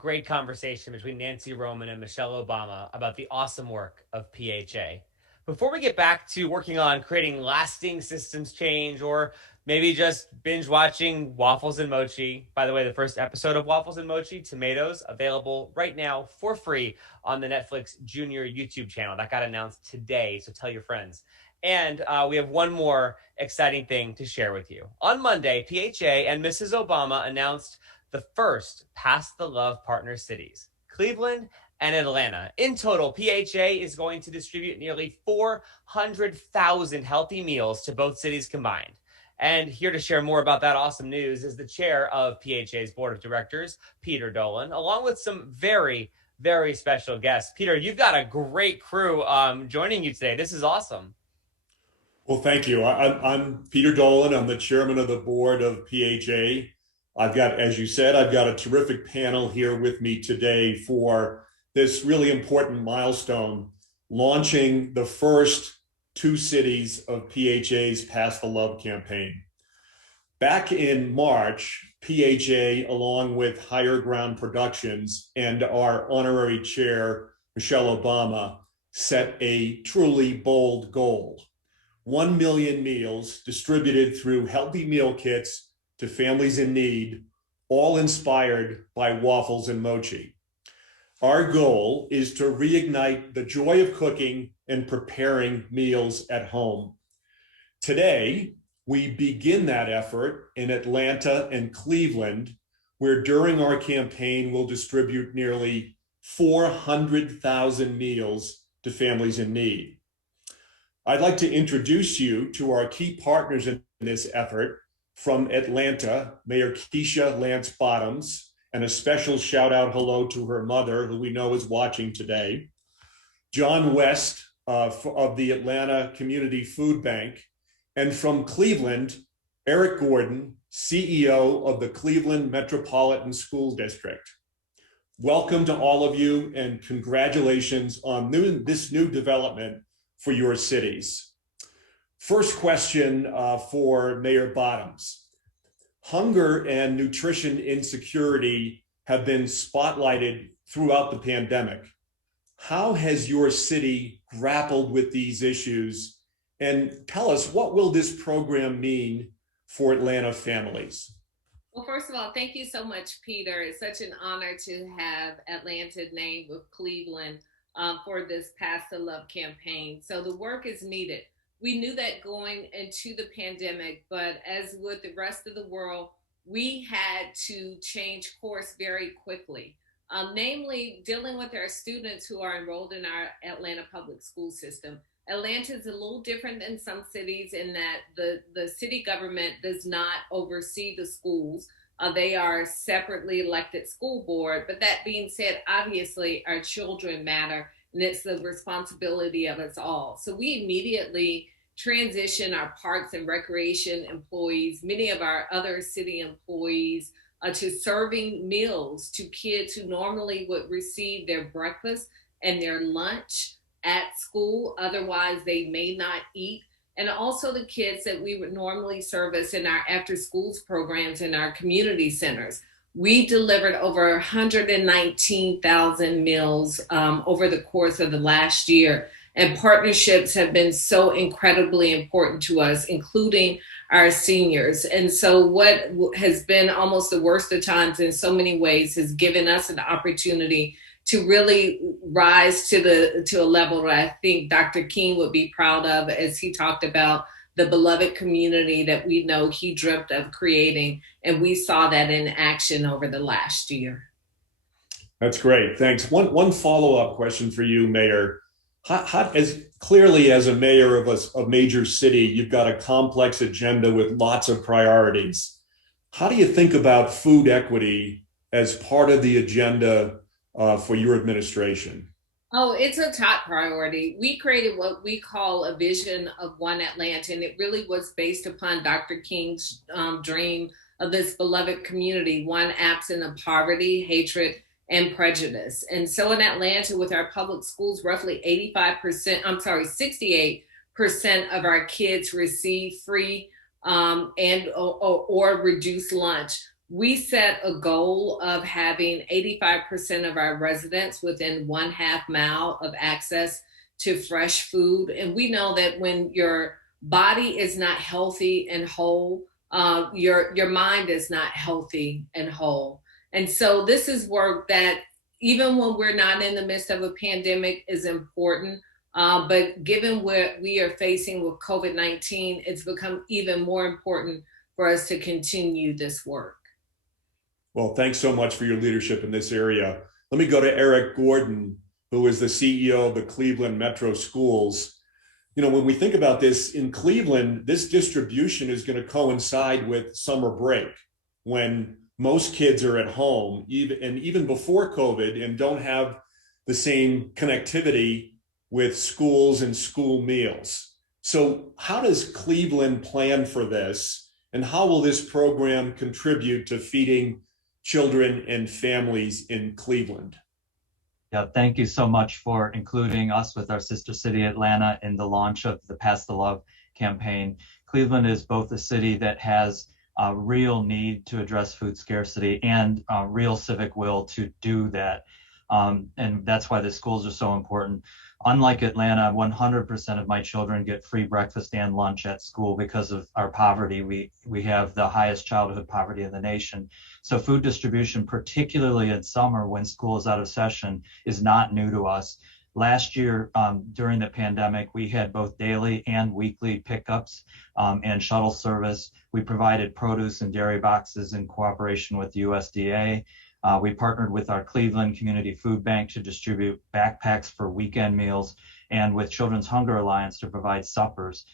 great conversation between Nancy Roman and Michelle Obama about the awesome work of PHA. Before we get back to working on creating lasting systems change or maybe just binge watching Waffles and Mochi, by the way, the first episode of Waffles and Mochi, Tomatoes, available right now for free on the Netflix Junior YouTube channel. That got announced today, so tell your friends. And we have one more exciting thing to share with you. On Monday, PHA and Mrs. Obama announced the first Pass the Love partner cities, Cleveland and Atlanta. In total, PHA is going to distribute nearly 400,000 healthy meals to both cities combined. And here to share more about that awesome news is the chair of PHA's board of directors, Peter Dolan, along with some very, very special guests. Peter, you've got a great crew joining you today. This is awesome. Well, thank you. I'm Peter Dolan. I'm the chairman of the board of PHA. I've got, as you said, I've got a terrific panel here with me today for this really important milestone, launching the first two cities of PHA's Pass the Love campaign. Back in March, PHA, along with Higher Ground Productions and our honorary chair, Michelle Obama, set a truly bold goal. 1 million meals distributed through healthy meal kits to families in need, all inspired by Waffles and Mochi. Our goal is to reignite the joy of cooking and preparing meals at home. Today, we begin that effort in Atlanta and Cleveland, where during our campaign, we'll distribute nearly 400,000 meals to families in need. I'd like to introduce you to our key partners in this effort. From Atlanta, Mayor Keisha Lance Bottoms, and a special shout out hello to her mother, who we know is watching today. Jon West of the Atlanta Community Food Bank, and from Cleveland, Eric Gordon, CEO of the Cleveland Metropolitan School District. Welcome to all of you, and congratulations on this new development for your cities. First question for Mayor Bottoms. Hunger and nutrition insecurity have been spotlighted throughout the pandemic. How has your city grappled with these issues? And tell us, what will this program mean for Atlanta families? Well, first of all, thank you so much, Peter. It's such an honor to have Atlanta named with Cleveland for this Pass the Love campaign. So the work is needed. We knew that going into the pandemic, but as with the rest of the world, we had to change course very quickly, namely dealing with our students who are enrolled in our Atlanta public school system. Atlanta is a little different than some cities in that the city government does not oversee the schools. They are a separately elected school board. But that being said, obviously our children matter, and it's the responsibility of us all. So we immediately transition our parks and recreation employees, many of our other city employees, to serving meals to kids who normally would receive their breakfast and their lunch at school. Otherwise, they may not eat. And also the kids that we would normally service in our after schools programs in our community centers. We delivered over 119,000 meals over the course of the last year. And partnerships have been so incredibly important to us, including our seniors. And so what has been almost the worst of times in so many ways has given us an opportunity to really rise to a level that I think Dr. King would be proud of, as he talked about the beloved community that we know he dreamt of creating. And we saw that in action over the last year. That's great. Thanks. One follow-up question for you, Mayor. As clearly as a mayor of a major city, you've got a complex agenda with lots of priorities. How do you think about food equity as part of the agenda for your administration? Oh, it's a top priority. We created what we call a vision of One Atlanta, and it really was based upon Dr. King's dream of this beloved community, one absent of poverty, hatred, and prejudice. And so in Atlanta, with our public schools, roughly 68% of our kids receive free or reduced lunch. we set a goal of having 85% of our residents within 1/2 mile of access to fresh food. And we know that when your body is not healthy and whole, your mind is not healthy and whole. And so this is work that even when we're not in the midst of a pandemic is important. But given what we are facing with COVID-19, it's become even more important for us to continue this work. Well, thanks so much for your leadership in this area. Let me go to Eric Gordon, who is the CEO of the Cleveland Metro Schools. You know, when we think about this in Cleveland, this distribution is going to coincide with summer break when most kids are at home, even before COVID, and don't have the same connectivity with schools and school meals. So how does Cleveland plan for this, and how will this program contribute to feeding children and families in Cleveland? Yeah, thank you so much for including us with our sister city, Atlanta, in the launch of the Pass the Love campaign. Cleveland is both a city that has a real need to address food scarcity and a real civic will to do that. And that's why the schools are so important. Unlike Atlanta, 100% of my children get free breakfast and lunch at school because of our poverty. We have the highest childhood poverty in the nation. So food distribution, particularly in summer when school is out of session, is not new to us. Last year, during the pandemic, we had both daily and weekly pickups and shuttle service. We provided produce and dairy boxes in cooperation with the USDA. We partnered with our Cleveland Community Food Bank to distribute backpacks for weekend meals, and with Children's Hunger Alliance to provide suppers.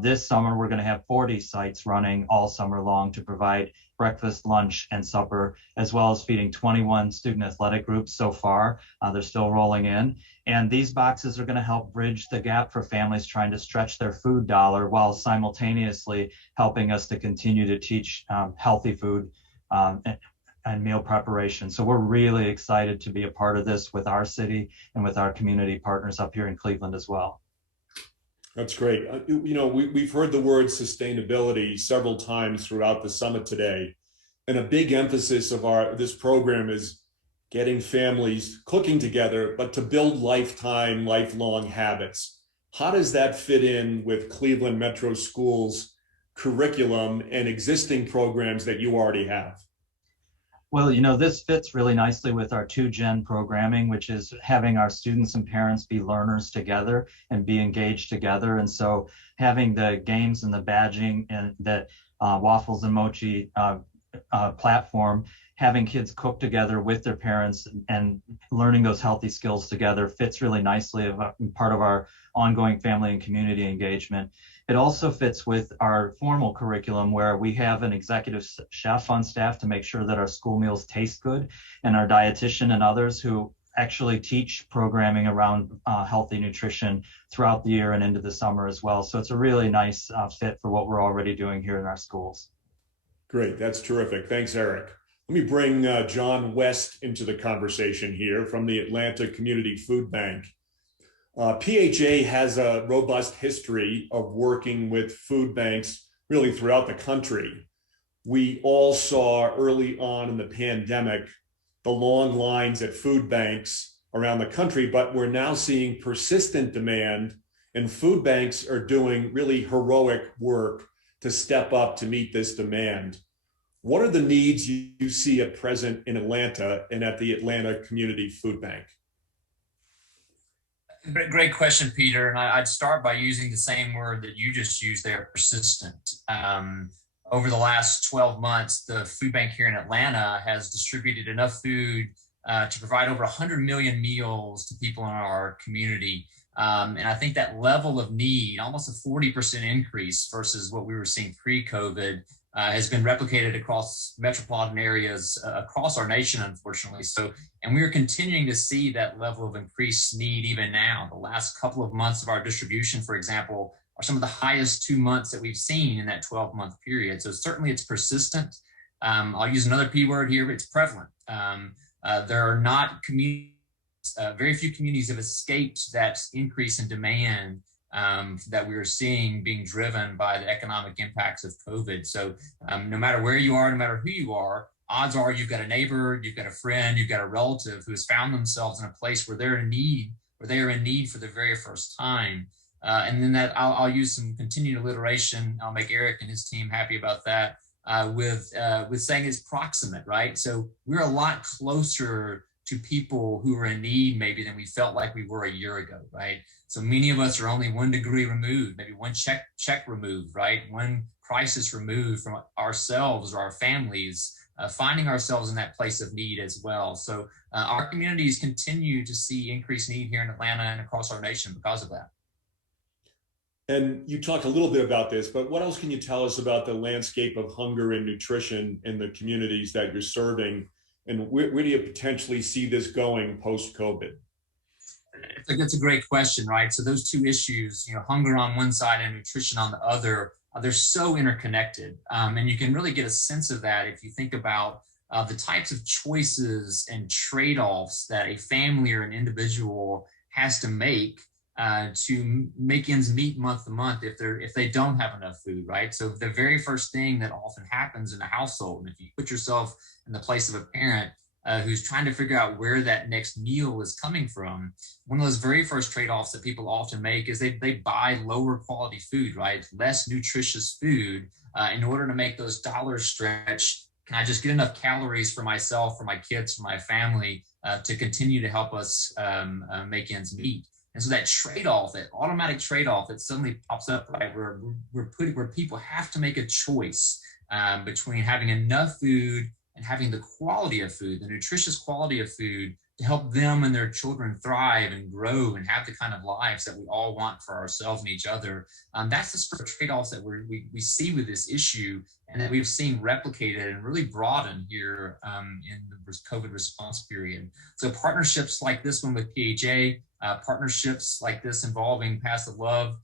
This summer, we're going to have 40 sites running all summer long to provide breakfast, lunch, and supper, as well as feeding 21 student athletic groups so far. They're still rolling in. And these boxes are going to help bridge the gap for families trying to stretch their food dollar while simultaneously helping us to continue to teach healthy food and meal preparation. So we're really excited to be a part of this with our city and with our community partners up here in Cleveland as well. That's great. You know, we've heard the word sustainability several times throughout the summit today. And a big emphasis of this program is getting families cooking together, but to build lifelong habits. How does that fit in with Cleveland Metro Schools curriculum and existing programs that you already have? Well, you know, this fits really nicely with our 2-gen programming, which is having our students and parents be learners together and be engaged together. And so having the games and the badging and that Waffles and Mochi platform, having kids cook together with their parents and learning those healthy skills together fits really nicely as part of our ongoing family and community engagement. It also fits with our formal curriculum where we have an executive chef on staff to make sure that our school meals taste good, and our dietitian and others who actually teach programming around healthy nutrition throughout the year and into the summer as well. So it's a really nice fit for what we're already doing here in our schools. Great, that's terrific. Thanks, Eric. Let me bring Jon West into the conversation here from the Atlanta Community Food Bank. PHA has a robust history of working with food banks really throughout the country. We all saw early on in the pandemic the long lines at food banks around the country, but we're now seeing persistent demand, and food banks are doing really heroic work to step up to meet this demand. What are the needs you see at present in Atlanta and at the Atlanta Community Food Bank? Great question, Peter. And I'd start by using the same word that you just used there, persistent. Over the last 12 months, the food bank here in Atlanta has distributed enough food to provide over 100 million meals to people in our community. And I think that level of need, almost a 40% increase versus what we were seeing pre-COVID, has been replicated across metropolitan areas across our nation, unfortunately. So, and we are continuing to see that level of increased need even now. The last couple of months of our distribution, for example, are some of the highest 2 months that we've seen in that 12-month period. So certainly it's persistent. I'll use another P word here, it's prevalent. There are not communities, very few communities have escaped that increase in demand that we are seeing being driven by the economic impacts of COVID. So no matter where you are, no matter who you are, odds are you've got a neighbor, you've got a friend, you've got a relative who has found themselves in a place where they're in need, where they are in need for the very first time. And then that I'll use some continued alliteration. I'll make Eric and his team happy about that with saying it's proximate, right? So we're a lot closer to people who are in need maybe than we felt like we were a year ago, right? So many of us are only 1 degree removed, maybe one check removed, right? One crisis removed from ourselves or our families, finding ourselves in that place of need as well. So our communities continue to see increased need here in Atlanta and across our nation because of that. And you talked a little bit about this, but what else can you tell us about the landscape of hunger and nutrition in the communities that you're serving? And where do you potentially see this going post-COVID? That's a great question, right? So those two issues, hunger on one side and nutrition on the other, they're so interconnected. And you can really get a sense of that if you think about the types of choices and trade-offs that a family or an individual has to make ends meet month to month if they don't have enough food, right? So the very first thing that often happens in a household, and if you put yourself in the place of a parent who's trying to figure out where that next meal is coming from, one of those very first trade-offs that people often make is they buy lower quality food, right? Less nutritious food in order to make those dollars stretch. Can I just get enough calories for myself, for my kids, for my family to continue to help us make ends meet? And so that trade-off, that automatic trade-off that suddenly pops up, right, where people have to make a choice between having enough food and having the quality of food, the nutritious quality of food to help them and their children thrive and grow and have the kind of lives that we all want for ourselves and each other. That's the sort of trade-offs that we see with this issue and that we've seen replicated and really broadened here in the COVID response period. So partnerships like this one with PHA, partnerships like this involving Pass the Love,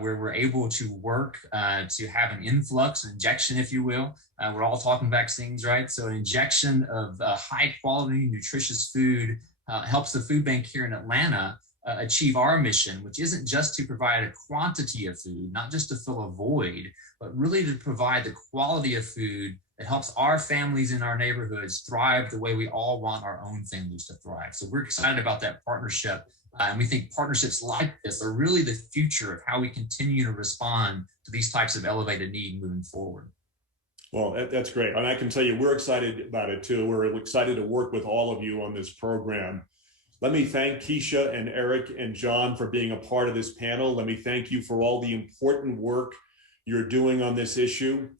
where we're able to work to have an influx, an injection, if you will. We're all talking vaccines, right? So an injection of high quality, nutritious food helps the food bank here in Atlanta achieve our mission, which isn't just to provide a quantity of food, not just to fill a void, but really to provide the quality of food that helps our families in our neighborhoods thrive the way we all want our own families to thrive. So we're excited about that partnership. And we think partnerships like this are really the future of how we continue to respond to these types of elevated need moving forward. Well, that's great. And I can tell you, we're excited about it too. We're excited to work with all of you on this program. Let me thank Keisha and Eric and Jon for being a part of this panel. Let me thank you for all the important work you're doing on this issue.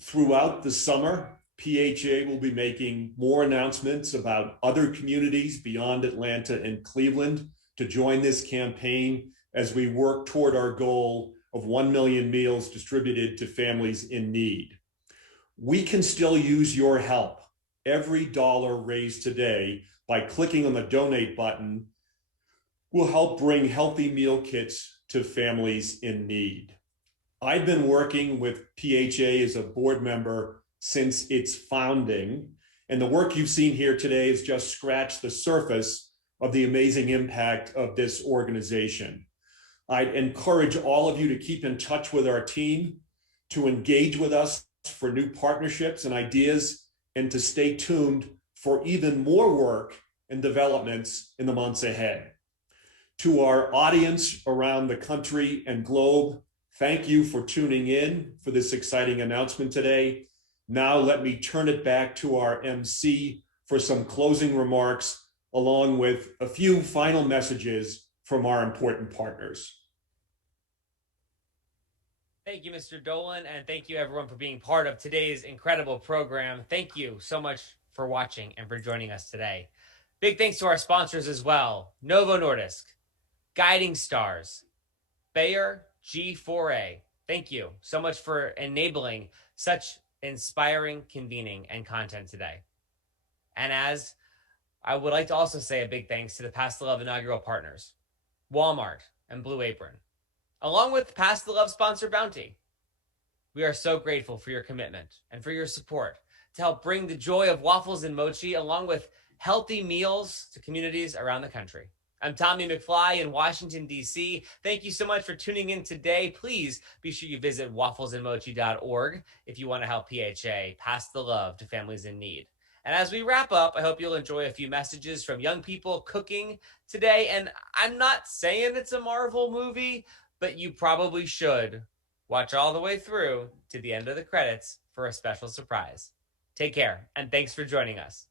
Throughout the summer, PHA will be making more announcements about other communities beyond Atlanta and Cleveland to join this campaign as we work toward our goal of 1 million meals distributed to families in need. We can still use your help. Every dollar raised today by clicking on the donate button will help bring healthy meal kits to families in need. I've been working with PHA as a board member since its founding, and the work you've seen here today has just scratched the surface of the amazing impact of this organization. I'd encourage all of you to keep in touch with our team, to engage with us for new partnerships and ideas, and to stay tuned for even more work and developments in the months ahead. To our audience around the country and globe, thank you for tuning in for this exciting announcement today. Now let me turn it back to our MC for some closing remarks, along with a few final messages from our important partners. Thank you, Mr. Dolan, and thank you everyone for being part of today's incredible program. Thank you so much for watching and for joining us today. Big thanks to our sponsors as well: Novo Nordisk, Guiding Stars, Bayer, G4A. Thank you so much for enabling such inspiring convening and content today. And as I would like to also say a big thanks to the Pass the Love inaugural partners, Walmart and Blue Apron, along with Pass the Love sponsor Bounty. We are so grateful for your commitment and for your support to help bring the joy of waffles and mochi along with healthy meals to communities around the country. I'm Tommy McFly in Washington, D.C. Thank you so much for tuning in today. Please be sure you visit wafflesandmochi.org if you want to help PHA pass the love to families in need. And as we wrap up, I hope you'll enjoy a few messages from young people cooking today. And I'm not saying it's a Marvel movie, but you probably should watch all the way through to the end of the credits for a special surprise. Take care, and thanks for joining us.